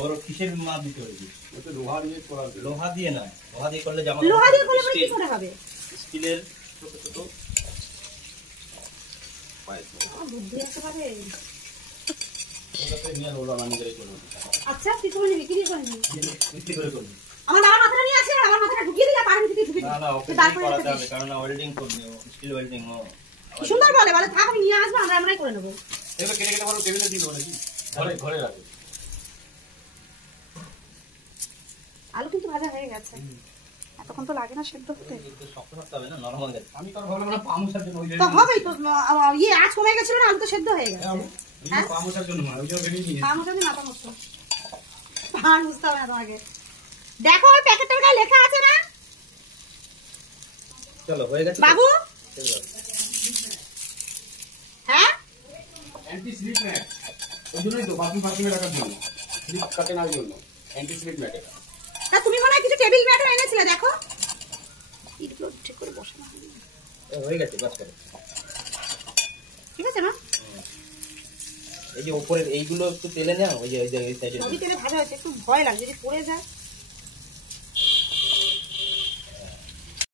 और কিসের মাপ দিতে হবে? ওটা লোহা দিয়ে করা, লোহা দিয়ে না, লোহা দিয়ে করলে জামা, লোহা দিয়ে করলে কি করে হবে? স্টিলের ছোট ছোট পাইপ। বুদ্ধি আছে পারে। ওটাতে নিয়ে লোহা বানিয়ে করে করব। আচ্ছা কি করে নিবি? কি দিয়ে করবি? কি করে করব? আমার বাবা মাথাটা নিয়ে আসে, আমার মাথাটা ঢুকিয়ে দিলে পারের ভিতরে ঢুকিয়ে দিই। না না, ওকে করাতে হবে, কারণ ওয়েল্ডিং করবে, স্টিল ওয়েল্ডিং। কি সুন্দর বলে বলে, থাক আমি নিয়ে আসবো, আমরা আমরাই করে নেব। এবার কেটে কেটে বলো টেবিলে দিব নাকি? ঘরে ঘরে রাখো। আলু কিন্তু ভাজা হয়ে গেছে, এতক্ষণ তো লাগে না সেদ্ধ হতে। শক্ত করতে হবে না, নরম হয়ে যাবে। আমি তো ভাবলাম না পামুসার জন্য, ওই তো হবেই তো, ইয়ে আঁচ কমে গেছিল না, আলু তো সেদ্ধ হয়ে গেছে। হ্যাঁ পামুসার জন্য না, ওই জন্য ভেবে নিয়ে পামুসার জন্য না, পামুসা পান বুঝতে হবে না তোমাকে। দেখো ওই প্যাকেটের গায়ে লেখা আছে না? চলো হয়ে গেছে বাবু। হ্যাঁ অ্যান্টি স্লিপ ম্যাট, ওই জন্যই তো বাথরুম বাথরুমে রাখার জন্য, স্লিপ কাটে না, ওই জন্য অ্যান্টি স্লিপ ম্যাট। এটা তুমি মনে হয় কিছু টেবিল ম্যাটও এনেছিলে, দেখো এগুলো ঠিক করে বসানো হয়ে গেছে। বাস করো, ঠিক আছে না? এই যে উপরের এইগুলো একটু তেলে নাও, ওই যে এই সাইডে তেলে ভাজা হয়েছে, একটু ভয় লাগে যদি পড়ে যায়।